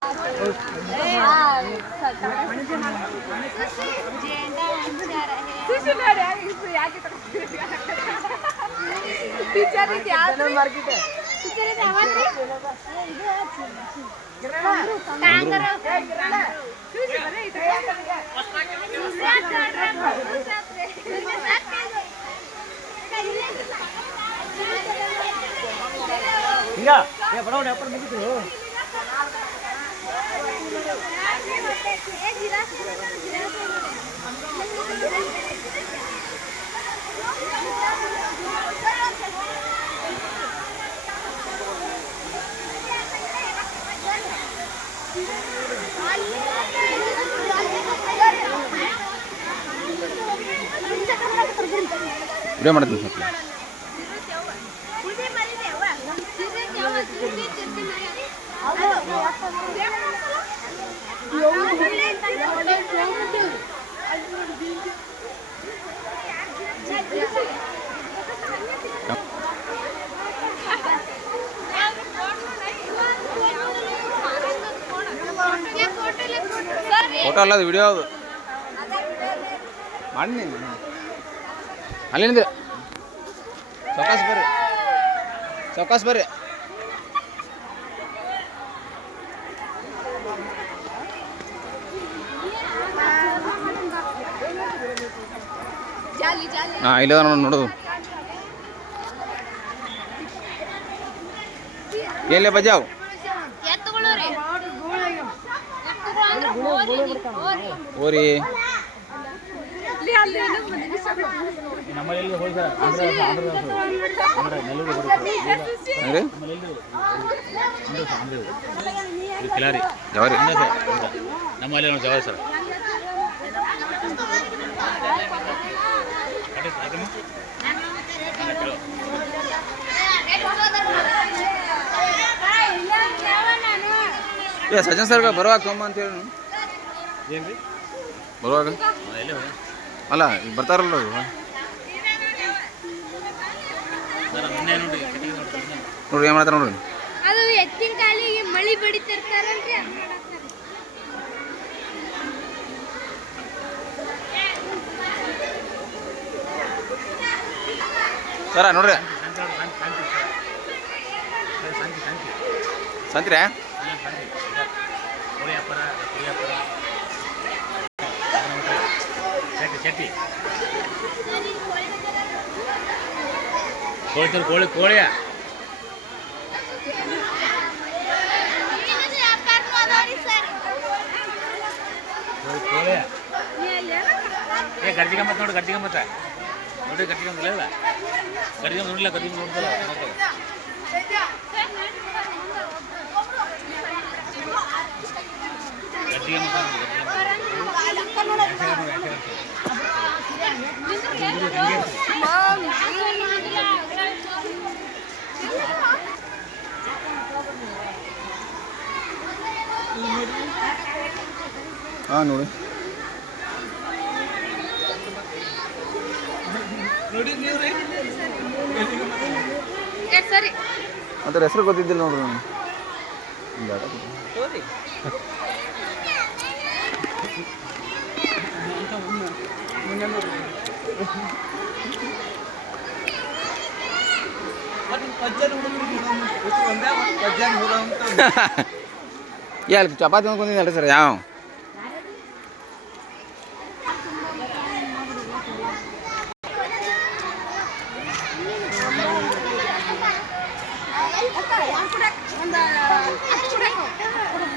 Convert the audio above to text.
Video ಮಾಡ್ತೀನಿ ಸ್ವಲ್ಪ. Photo ಅಲ್ಲ ಅದು ವಿಡಿಯೋ ಅದು ಮಾಡಿ ಅಲ್ಲಿಂದ ಸಾವಕಾಶ ಬರ್ರಿ ಹಾಂ ಇಲ್ಲದ ನೋಡೋದು ಎಲ್ಲಿ ಬಜಾವ್ ಓರಿ ಜವಾರಿ ನಮ್ಮಲ್ಲಿ ಜವಾರಿ ಸರ್ ಸಜ್ಜನ್ ಸರ್ ಬರುವಾಗ ತೊಂಬ ಅಂತೇಳಿ ಏನು ಬರುವಾಗ ಅಲ್ಲ ಈಗ ಬರ್ತಾರಲ್ಲ ನೋಡ್ರಿ ಏನು ಮಾಡ್ತಾರೆ ನೋಡ್ರಿ ಅದು ಎತ್ತಿನ ಕಾಲಿಗೆ ಮಳಿ ಬಡಿತಿರ್ತಾರಲ್ರಿ ಸರ ನೋಡ್ರಿ ಸಂತ್ರಿ ಕೋಳಿ ಕೋಳಿಯ ಗರ್ಜಿಗಂಬತ್ ನೋಡಿ ಗರ್ಜಿಗಂಬತ್ತ ನೋಡ್ರಿ ಗರ್ಜಿಗಂಬಲ್ಲ ಇಲ್ಲ ಗರ್ಜಿಗಂಬ ನೋಡಿಲ್ಲ ಗರ್ಜಿಗಂಬ ನೋಡ್ತಲ್ಲ ಹಾಂ ನೋಡಿ ಅದ್ರ ಹೆಸರು ಗೊತ್ತಿದ್ದಿಲ್ಲ ನೋಡ್ರಿ ನಾನು ಅಲ್ಲಿ ಚಪಾತಿ ಅಂದ್ಕೊಂಡಿದ್ದಲ್ರಿ ಸರ್ ಯಾವ